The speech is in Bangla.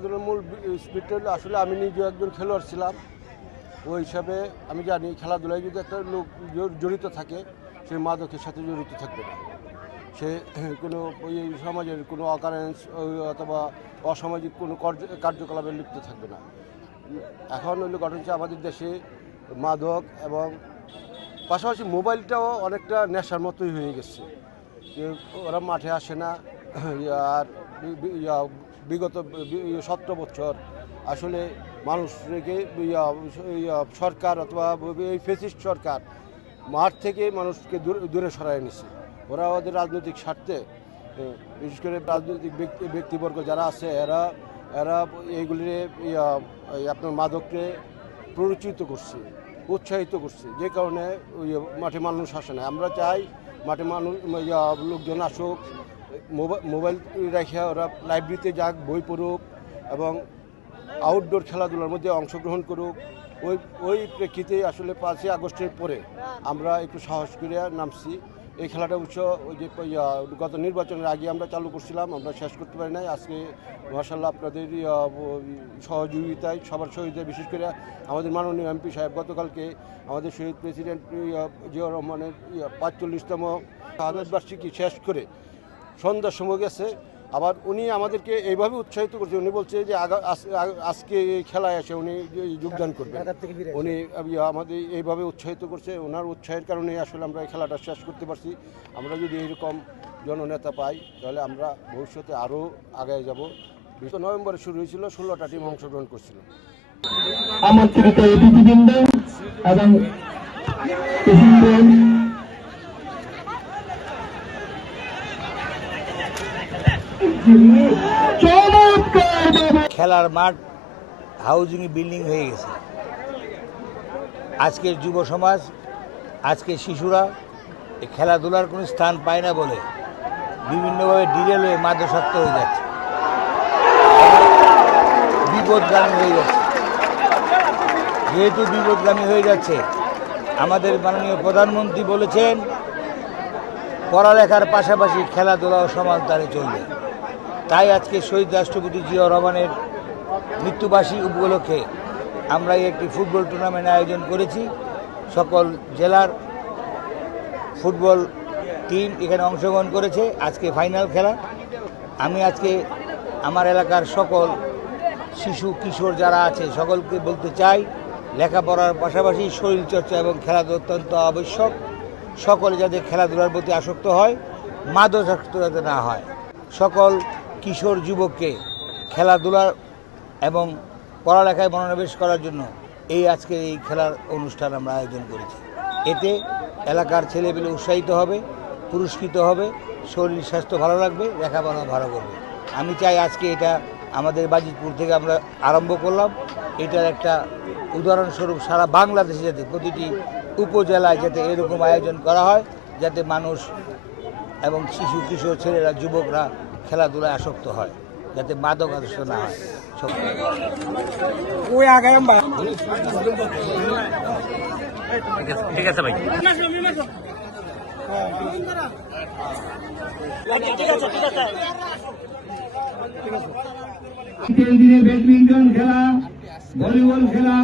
খেলাধুলার মূল স্পিডটা হলো আসলে আমি নিজেও একজন খেলোয়াড় ছিলাম। ওই হিসাবে আমি জানি খেলাধুলায় যদি একটা লোক জড়িত থাকে সে মাদকের সাথে জড়িত থাকবে না, সে কোনো ওই সমাজের কোনো অকারেন্স অথবা অসামাজিক কোনো কার্যকলাপে লিপ্ত থাকবে না। এখন হলো ঘটনা হচ্ছে আমাদের দেশে মাদক এবং পাশাপাশি মোবাইলটাও অনেকটা নেশার মতোই হয়ে গেছে। ওরা মাঠে আসে না। আর বিগত 17 বছর আসলে মানুষ রেখে সরকার অথবা এই ফ্যাসিস্ট সরকার মাঠ থেকে মানুষকে দূরে সরায় নিছে। ওরা ওদের রাজনৈতিক স্বার্থে, বিশেষ করে রাজনৈতিক ব্যক্তিবর্গ যারা আছে এরা এইগুলির আপনার মাদককে প্ররোচিত করছে, উৎসাহিত করছে, যে কারণে মাঠে মানুষ আসে না। আমরা চাই মাঠে মানুষ লোকজন আসুক, মোবাইল রেখে ওরা লাইব্রেরিতে যাক, বই পড়ুক এবং আউটডোর খেলাধুলার মধ্যে অংশগ্রহণ করুক। ওই প্রেক্ষিতে আসলে 5ই আগস্টের পরে আমরা একটু সাহস করে নামছি। এই খেলাটা অবশ্য ওই যে গত নির্বাচনের আগে আমরা চালু করছিলাম, আমরা শেষ করতে পারি নাই। আজকে মাশাআল্লাহ আপনাদের সহযোগিতায়, সবার সহযোগিতায়, বিশেষ করে আমাদের মাননীয় এমপি সাহেব গতকালকে আমাদের শহীদ প্রেসিডেন্ট জিয়াউর রহমানের 45তম শাহাদতবার্ষিকী শেষ করে সন্ধ্যার সময় গেছে। আবার উনি আমাদেরকে এইভাবে উৎসাহিত করছে, উনি বলছে যে আজকে এই খেলায় এসে উনি যোগদান করবেন। উনি আমাদের এইভাবে উৎসাহিত করছে। ওনার উৎসাহের কারণে আসলে আমরা এই খেলাটা শেষ করতে পারছি। আমরা যদি এইরকম জননেতা পাই তাহলে আমরা ভবিষ্যতে আরও আগায় যাব। 20 নভেম্বরে শুরু হয়েছিল, 16টা টিম অংশগ্রহণ করছিল। আমন্ত্রিত অতিথিবৃন্দ এবং খেলার মাঠ হাউজিং বিল্ডিং হয়ে গেছে। আজকের যুব সমাজ, আজকের শিশুরা এই খেলাধুলার কোনো স্থান পায় না বলে বিভিন্নভাবে ডিরেল হয়ে মাদকাসক্ত হয়ে যাচ্ছে, বিপদগামী হয়ে যাচ্ছে। যেহেতু বিপদগামী হয়ে যাচ্ছে, আমাদের মাননীয় প্রধানমন্ত্রী বলেছেন পড়ালেখার পাশাপাশি খেলাধুলাও সমান তারে চলবে। তাই আজকে শহীদ রাষ্ট্রপতি জিয়াউর রহমানের মৃত্যুবার্ষিকী উপলক্ষে আমরা একটি ফুটবল টুর্নামেন্ট আয়োজন করেছি। সকল জেলার ফুটবল টিম এখানে অংশগ্রহণ করেছে। আজকে ফাইনাল খেলা। আমি আজকে আমার এলাকার সকল শিশু কিশোর যারা আছে সকলকে বলতে চাই, লেখাপড়ার পাশাপাশি শরীরচর্চা এবং খেলাধুলা অত্যন্ত আবশ্যক। সকলে যাতে খেলাধুলার প্রতি আসক্ত হয়, মাদকাসক্ত যাতে না হয়। সকল কিশোর যুবককে খেলাধুলা এবং পড়ালেখায় মনোনিবেশ করার জন্য আজকে এই খেলার অনুষ্ঠান আমরা আয়োজন করেছি। এতে এলাকার ছেলেপেলে উৎসাহিত হবে, পুরস্কৃত হবে, শরীর স্বাস্থ্য ভালো লাগবে, লেখাপড়া ভালো করবে। আমি চাই আজকে এটা আমাদের বাজিতপুর থেকে আমরা আরম্ভ করলাম। এটার একটা উদাহরণস্বরূপ সারা বাংলাদেশে যাতে প্রতিটি উপজেলায় যাতে এরকম আয়োজন করা হয়, যাতে মানুষ এবং শিশু কিশোর ছেলেরা যুবকরা খেলাধুলায় আসক্ত হয়, যাতে মাদকাসক্ত না হয়। ঠিক আছে ভাই, ব্যাডমিন্টন খেলা, ভলিবল খেলা,